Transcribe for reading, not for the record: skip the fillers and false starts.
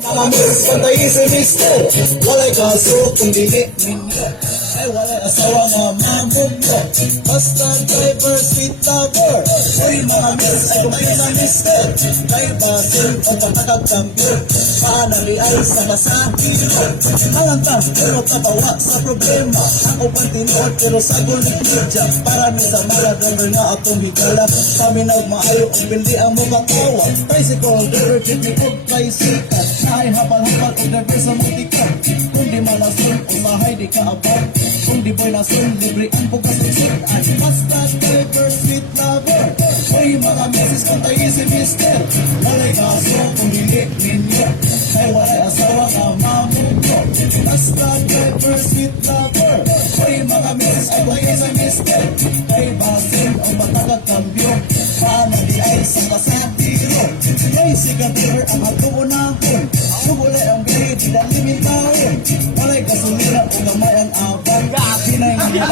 Pantay si mister, walay kaso kung dili minyo. Ay walay asawa nga mamon mo. Basta driver, sweet lover. Uy mga miss, ay kumain na mister. Kay basin o pagkakagkambyo. Paanalian sa masahilo. Malantas, pero tabawa sa problema. Ako pang tinuod, pero sa gulit media. Para ni sa mga driver nga atong higala. Kami na maayo ang pildi ang mga tawa. Tricycle, driver, jeep, ni Pug, tricycle. Nahay hapal-hapal o driver sa multicar. Kung di malasun, usahay di kaabang. Kung di boy nasun, libre ang pagkasusun. Ay basta driver, sweet lover. Uy mga misis, kung tayo si mister. Walay kaso kung hindi ninyo. Ay walay asawa nga mamuno. Basta driver, sweet lover. Uy mga misis, ay tayo si mister. Kay basin ang matagagkambyo. Paano di ay sa kasatiro. Ay sigatir ang atuunahon. Sumulay ang bilit, dalimin taon. Walay kasulira o gamay ang abang. Pinay nga